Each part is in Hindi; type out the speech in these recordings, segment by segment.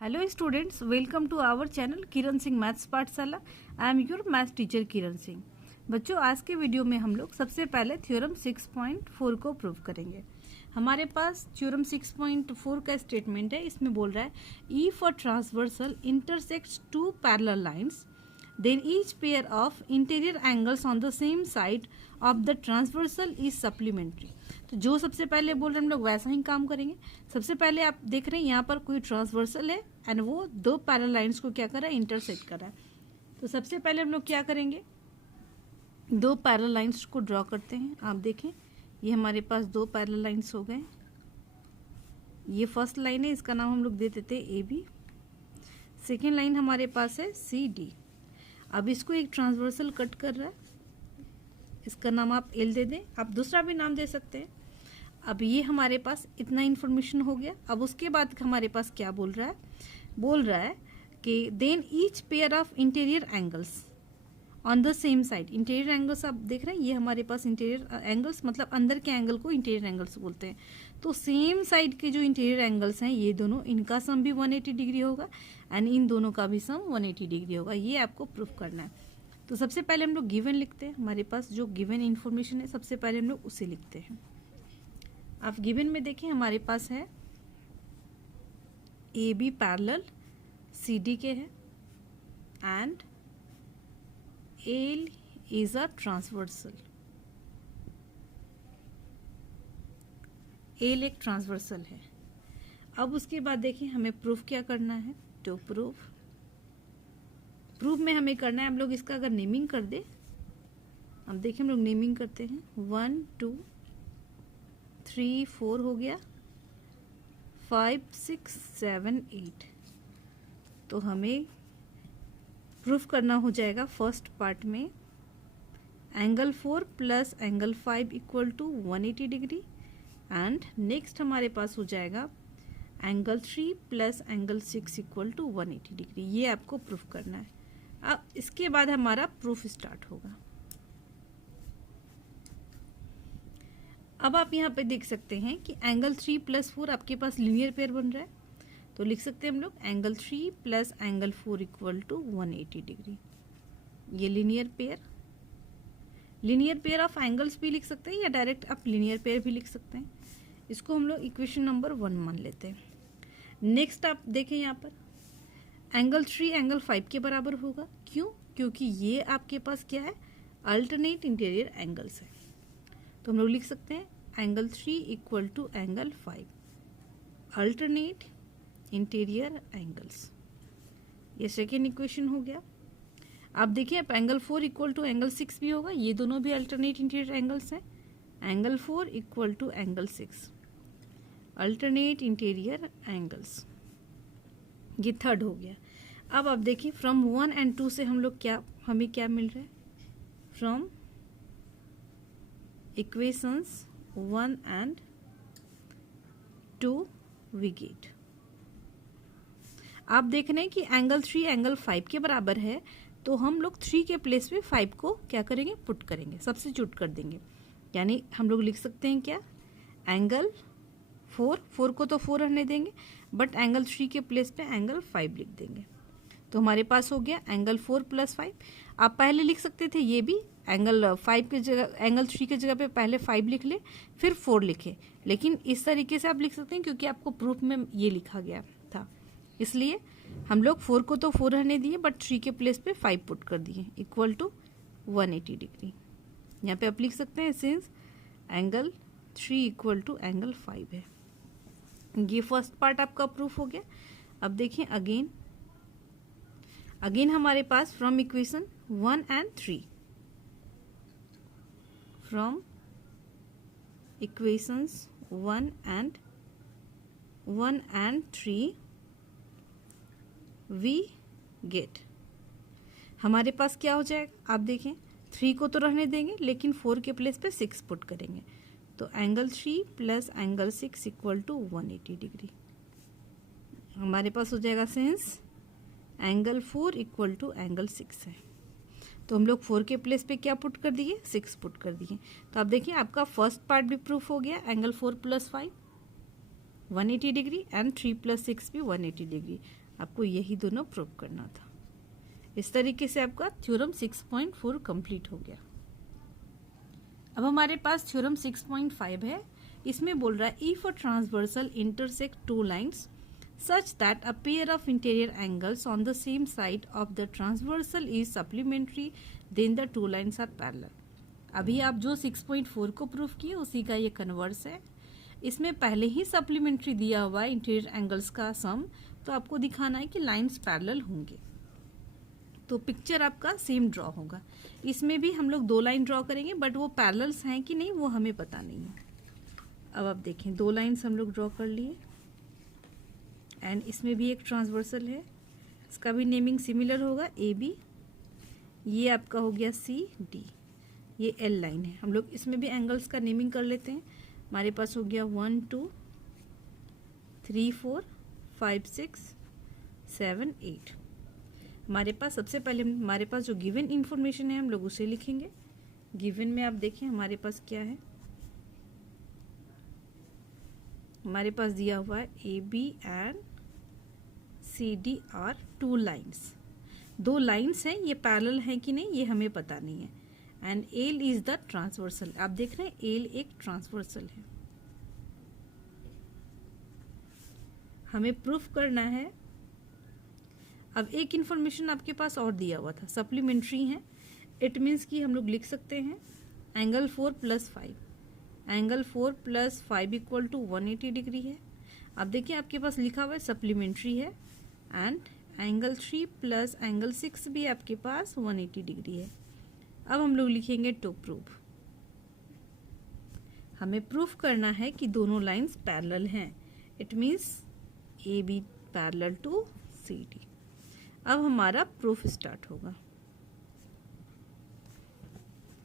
Hello students, welcome to our channel Kiran Singh maths Pathshala. I am your maths teacher Kiran Singh. बच्चों, आज के वीडियो में हम लोग सबसे पहले थ्योरम 6.4 को प्रूव करेंगे। हमारे पास थ्योरम 6.4 का स्टेटमेंट है। इसमें बोल रहा है if a transversal intersects two parallel lines then each pair of interior angles on the same side of the transversal is supplementary. तो जो सबसे पहले बोल रहे हैं हम लोग वैसा ही काम करेंगे। सबसे पहले आप देख रहे हैं यहाँ पर कोई ट्रांसवर्सल है एंड वो दो पैरेलल लाइंस को क्या कर रहा है, इंटरसेक्ट कर रहा है। तो सबसे पहले हम लोग क्या करेंगे, दो पैरेलल लाइंस को ड्रॉ करते हैं। आप देखें, ये हमारे पास दो पैरेलल लाइंस हो गए। ये फर्स्ट लाइन है, इसका नाम हम लोग दे देते हैं ए बी। सेकेंड लाइन हमारे पास है सी डी। अब इसको एक ट्रांसवर्सल कट कर रहा है, इसका नाम आप एल दे दें, आप दूसरा भी नाम दे सकते हैं। अब ये हमारे पास इतना इन्फॉर्मेशन हो गया। अब उसके बाद हमारे पास क्या बोल रहा है कि then each pair of interior angles on the same side. Interior angles आप देख रहे हैं, ये हमारे पास इंटीरियर एंगल्स मतलब अंदर के एंगल को इंटीरियर एंगल्स बोलते हैं। तो सेम साइड के जो इंटीरियर एंगल्स हैं ये दोनों, इनका सम भी 180 डिग्री होगा एंड इन दोनों का भी सम 180 डिग्री होगा। ये आपको प्रूफ करना है। तो सबसे पहले हम लोग गिवन लिखते हैं। हमारे पास जो गिवन इन्फॉर्मेशन है सबसे पहले हम लोग उसे लिखते हैं। आप गिवन में देखें, हमारे पास है A B parallel C D के है and L is a transversal. L एक ट्रांसवर्सल है। अब उसके बाद देखिए हमें प्रूफ क्या करना है। तो प्रूफ में हमें करना है, हम लोग इसका अगर नेमिंग कर दे, अब देखिए हम लोग नेमिंग करते हैं। 1 2 3 4 हो गया, 5 6 7 8। तो हमें प्रूफ करना हो जाएगा फर्स्ट पार्ट में angle 4 plus angle 5 equal to 180 degree and next हमारे पास हो जाएगा angle 3 plus angle 6 equal to 180 degree. ये आपको प्रूफ करना है। अब इसके बाद हमारा प्रूफ स्टार्ट होगा। अब आप यहाँ पे देख सकते हैं कि एंगल 3 प्लस 4 आपके पास लीनियर पेयर बन रहा है। तो लिख सकते हैं हम लोग angle 3 plus angle 4 equal to 180 degree. ये लीनियर पेयर ऑफ एंगल्स भी लिख सकते हैं या डायरेक्ट आप लीनियर पेयर भी लिख सकते हैं। इसको हम लोग इक्वेशन नंबर 1 मान लेते हैं। नेक्स्ट आप देखें यहाँ पर एंगल 3 एंगल 5 के बराबर होगा। क्यों? क्योंकि ये आपके पास क्या है, अल्टरनेट इंटीरियर एंगल्स है। तो हम लोग लिख सकते हैं angle 3 equal to angle 5 alternate interior angles. ये सेकेंड इक्वेशन हो गया। आप देखिए अब एंगल 4 इक्वल टू एंगल 6 भी होगा। ये दोनों भी अल्टरनेट इंटीरियर एंगल्स हैं। Angle 4 equal to angle 6 alternate interior angles. ये थर्ड हो गया। अब आप देखिए फ्रॉम 1 एंड 2 से हम लोग हमें क्या मिल रहा है, from equations 1 and 2 we get. आप देख रहे हैं कि एंगल 3 एंगल 5 के बराबर है। तो हम लोग 3 के प्लेस पे 5 को क्या करेंगे, पुट करेंगे, सब्स्टिट्यूट कर देंगे। यानी हम लोग लिख सकते हैं क्या, एंगल 4 को तो 4 रहने देंगे बट एंगल 3 के प्लेस पे एंगल 5 लिख देंगे। तो हमारे पास हो गया एंगल 4 प्लस 5। आप पहले लिख सकते थे ये भी एंगल 5 के जगह, एंगल 3 के जगह पे पहले 5 लिख ले फिर 4 लिखे, लेकिन इस तरीके से आप लिख सकते हैं क्योंकि आपको प्रूफ में ये लिखा गया था। इसलिए हम लोग 4 को तो 4 रहने दिए बट 3 के प्लेस पे 5 पुट कर दिए इक्वल टू 180 डिग्री। यहाँ पे आप लिख सकते हैं since angle 3 equal to angle 5 है। ये फर्स्ट पार्ट आपका प्रूफ हो गया। अब देखें अगेन हमारे पास from equation 1 and 3, from equations 1 and 3 we get. हमारे पास क्या हो जाएगा, आप देखें 3 को तो रहने देंगे लेकिन 4 के प्लेस पे 6 पुट करेंगे। तो angle 3 plus angle 6 equal to 180 degree. हमारे पास हो जाएगा since angle 4 equal to angle 6 है। तो हम लोग 4 के प्लेस पे क्या पुट कर दिए, 6 पुट कर दिए। तो आप देखिए आपका फर्स्ट पार्ट भी प्रूफ हो गया, angle 4 plus 5 180 degree and 3 plus 6 भी 180 डिग्री। आपको यही दोनों प्रूव करना था। इस तरीके से आपका थ्योरम 6.4 कंप्लीट हो गया। अब हमारे पास थ्योरम 6.5 है। इसमें बोल रहा है if a transversal intersect two lines such that a pair of interior angles on the same side of the transversal is supplementary, then the two lines are parallel. अभी आप जो 6.4 को प्रूफ किए उसी का ये कन्वर्स है। इसमें पहले ही सप्लीमेंट्री दिया हुआ है इंटीरियर एंगल्स का सम, तो आपको दिखाना है कि लाइंस पैरेलल होंगे, तो पिक्चर आपका सेम ड्रॉ होगा। इसमें भी हम लोग 2 लाइन ड्रॉ करेंगे, बट वो पैरेलल्स हैं कि नहीं वो हमें पता नहीं है। अब आप देखें 2 लाइन्स हम लोग ड्रॉ कर लिए, एंड इसमें भी एक ट्रांसवर्सल है, इसका भी नेमिंग सिमिलर होगा ए बी। ये आपका हो गया सी डी, ये एल लाइन है। हम लोग इसमें भी एंगल्स का नेमिंग कर लेते हैं। हमारे पास हो गया 1 2 3 4 5 6 7 8। हमारे पास सबसे पहले हमारे पास जो गिवन इंफॉर्मेशन है हम लोग उसे लिखेंगे। गिवन में आप देखें हमारे पास क्या है, हमारे पास दिया हुआ है A B and C D are 2 lines. 2 lines हैं, ये पैरेलल हैं कि नहीं ये हमें पता नहीं है। And L is the transversal, आप देख रहे हैं एल एक ट्रांसवर्सल है। हमें प्रूफ करना है। अब एक इंफॉर्मेशन आपके पास और दिया हुआ था, सप्लीमेंट्री है। इट मीन्स कि हम लोग लिख सकते हैं angle 4 + 5, angle 4 + 5 equal to 180 degree है। अब देखिए आपके पास लिखा हुआ है सप्लीमेंट्री है, एंड एंगल 3 + एंगल 6 भी आपके पास 180 डिग्री है। अब हम लोग लिखेंगे टू प्रूव। हमें प्रूफ करना है कि दोनों लाइंस पैरेलल हैं। It means A B parallel to C D. अब हमारा प्रूफ स्टार्ट होगा।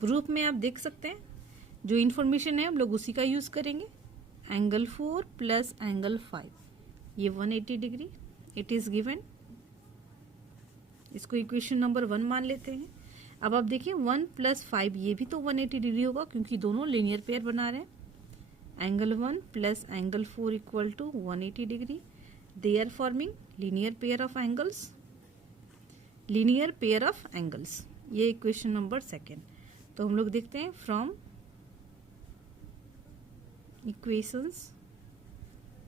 प्रूफ में आप देख सकते हैं जो इन्फॉर्मेशन है हम लोग उसी का यूज करेंगे। एंगल 4 + एंगल 5 ये 180 डिग्री, इट इज गिवन। इसको इक्वेशन नंबर 1 मान लेते हैं। अब आप देखिए 1 + 5 ये भी तो 180 डिग्री होगा क्योंकि दोनों लीनियर पेयर बना रहे हैं। Angle 1 + angle 4 equal to 180 degree, they are forming linear pair of angles. Linear pair of angles, ये इक्वेशन नंबर 2। तो हम लोग देखते हैं from equations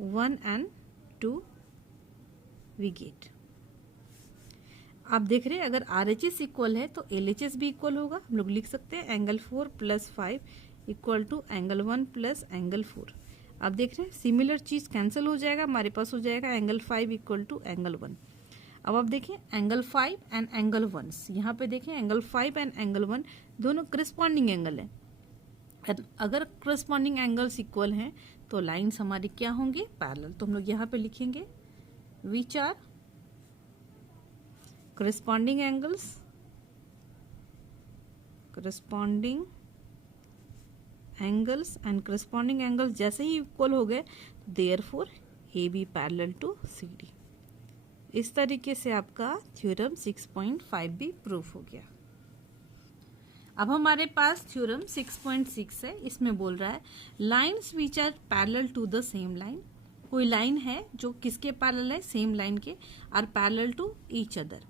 1 and 2 we get. आप देख रहे हैं अगर RHS इक्वल है तो LHS भी इक्वल होगा। हम लोग लिख सकते हैं angle 4 + 5 equal to angle 1 + angle 4। आप देख रहे हैं सिमिलर चीज कैंसिल हो जाएगा, हमारे पास हो जाएगा एंगल 5 इक्वल टू एंगल 1। अब आप देखें एंगल 5 एंड एंगल 1, यहाँ पे देखें एंगल 5 एंड एंगल 1 दोनों करस्पॉन्डिंग एंगल है। अगर करस्पॉन्डिंग एंगल्स इक्वल हैं तो लाइंस हमारी क्या होंगे, पैरेलल। तो हम लोग यहाँ पे लिखेंगे which are corresponding angles and corresponding angles जैसे ही इक्वल हो गए therefore AB parallel to CD। इस तरीके से आपका थ्योरम 6.5 भी प्रूफ हो गया। अब हमारे पास थ्योरम 6.6 है। इसमें बोल रहा है lines which are parallel to the same line. कोई लाइन है जो किसके पैरेलल है, सेम लाइन के, are parallel to each other.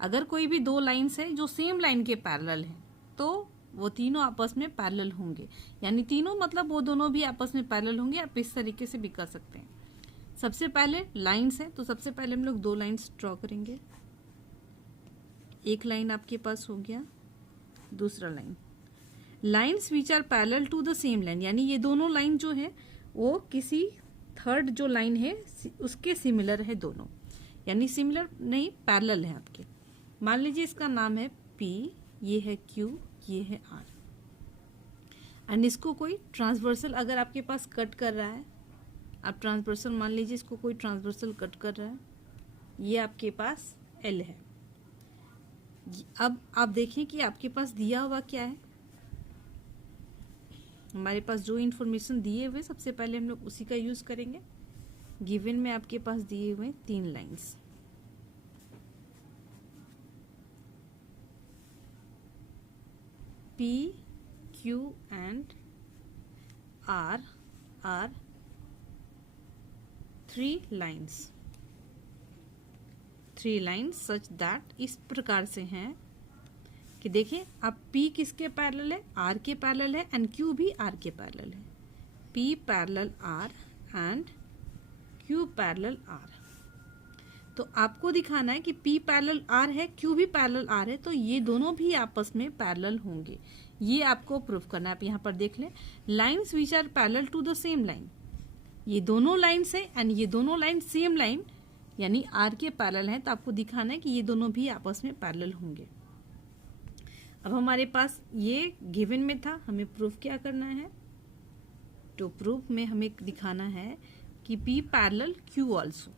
अगर कोई भी 2 लाइन्स हैं जो सेम लाइन के पैरेलल हैं तो वो तीनों आपस में पैरेलल होंगे, यानी तीनों मतलब वो दोनों भी आपस में पैरेलल होंगे। आप इस तरीके से भी कर सकते हैं। सबसे पहले लाइन्स है तो सबसे पहले हम लोग 2 लाइन्स ड्रॉ करेंगे। एक लाइन आपके पास हो गया, दूसरा line. Lines which are parallel to the same line, यानी ये दोनों लाइन जो है वो किसी थर्ड जो लाइन है उसके सिमिलर है दोनों, यानी सिमिलर नहीं पैरेलल है आपके। मान लीजिए इसका नाम है P, ये है Q, ये है R, एंड इसको कोई ट्रांसवर्सल अगर आपके पास कट कर रहा है, आप ट्रांसवर्सल मान लीजिए इसको कोई ट्रांसवर्सल कट कर रहा है, ये आपके पास L है। अब आप देखें कि आपके पास दिया हुआ क्या है। हमारे पास जो इन्फॉर्मेशन दिए हुए सबसे पहले हम लोग उसी का यूज करेंगे। गिवन में आपके पास दिए हुए 3 lines, P, Q and R are 3 lines। 3 lines such that, इस प्रकार से हैं कि देखिए अब P किसके पैरेलल है, R के पैरेलल है एंड Q भी R के पैरेलल है। P parallel R and Q parallel R। तो आपको दिखाना है कि P पैरेलल R है, Q भी पैरेलल R है, तो ये दोनों भी आपस में पैरेलल होंगे। ये आपको प्रूफ करना है। आप यहाँ पर देख लें, lines which are parallel to the same line, ये दोनों लाइन्स है एंड ये दोनों लाइन सेम लाइन यानी R के पैरेलल हैं, तो आपको दिखाना है कि ये दोनों भी आपस में पैरेलल होंगे। अब हमारे पास ये गिवन में था, हमें प्रूफ क्या करना है, तो प्रूफ में हमें दिखाना है कि P parallel Q also,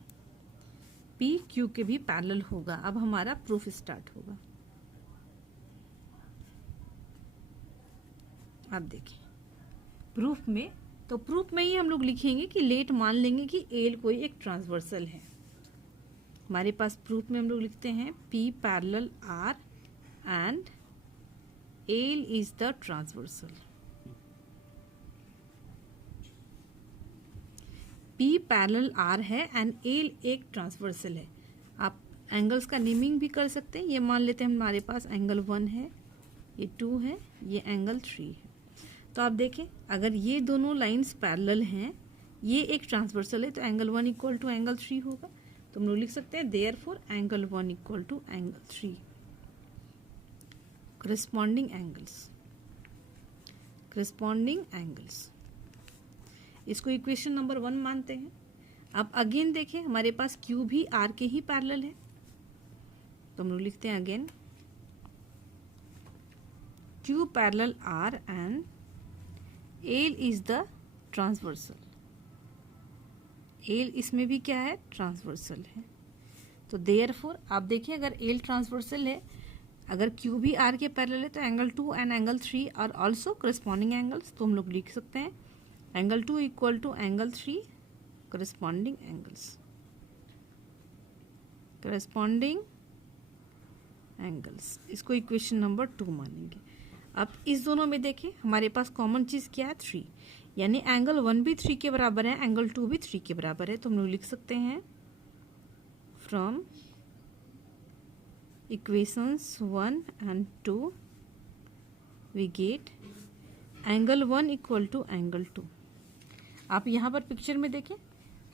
P Q के भी पैरेलल होगा। अब हमारा प्रूफ स्टार्ट होगा। आप देखिए प्रूफ में, तो प्रूफ में ही हम लोग लिखेंगे कि लेट मान लेंगे कि एल कोई एक ट्रांसवर्सल है। हमारे पास प्रूफ में हम लोग लिखते हैं P parallel R and L is the transversal. P parallel R है एंड एल एक ट्रांसवर्सल है। आप एंगल्स का नेमिंग भी कर सकते हैं। ये मान लेते हैं हमारे पास एंगल 1 है, ये 2 है, ये एंगल 3 है। तो आप देखें अगर ये दोनों लाइंस पैरेलल हैं, ये एक ट्रांसवर्सल है, तो एंगल 1 इक्वल टू एंगल 3 होगा। तो हम लोग लिख सकते हैं therefore angle 1 equal to angle 3। Corresponding angles, इसको इक्वेशन नंबर 1 मानते हैं। अब अगेन देखें हमारे पास Q भी R के ही पैरेलल है, तो हम लोग लिखते हैं again Q parallel R and L is the transversal. L इसमें भी क्या है, ट्रांसवर्सल है। तो देयरफॉर आप देखिए अगर L ट्रांसवर्सल है, अगर Q भी R के पैरेलल है, तो angle 2 and angle 3 are also corresponding angles. तो हम लोग लिख सकते हैं angle 2 equal to angle 3 corresponding angles. इसको इक्वेशन नंबर 2 मानेंगे। अब इस दोनों में देखें हमारे पास कॉमन चीज क्या है, 3, यानी एंगल 1 भी 3 के बराबर है, एंगल 2 भी 3 के बराबर है। तो हम लोग लिख सकते हैं from equations 1 and 2 we get angle 1 equal to angle 2। आप यहाँ पर पिक्चर में देखें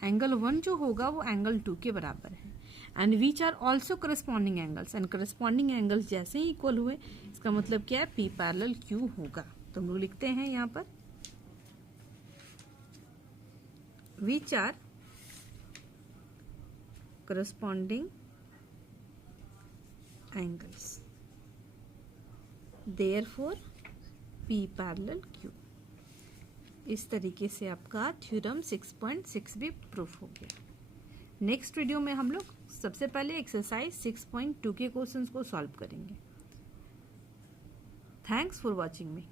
एंगल 1 जो होगा वो एंगल 2 के बराबर है and which are also corresponding angles, and corresponding angles जैसे ही इक्वल हुए इसका मतलब क्या है, P पैरेलल Q होगा। तो हम लोग लिखते हैं यहाँ पर which are corresponding angles, therefore P parallel Q। इस तरीके से आपका थ्योरम 6.6 भी प्रूफ हो गया। नेक्स्ट वीडियो में हम लोग सबसे पहले एक्सरसाइज 6.2 के क्वेश्चंस को सॉल्व करेंगे। Thanks for watching me.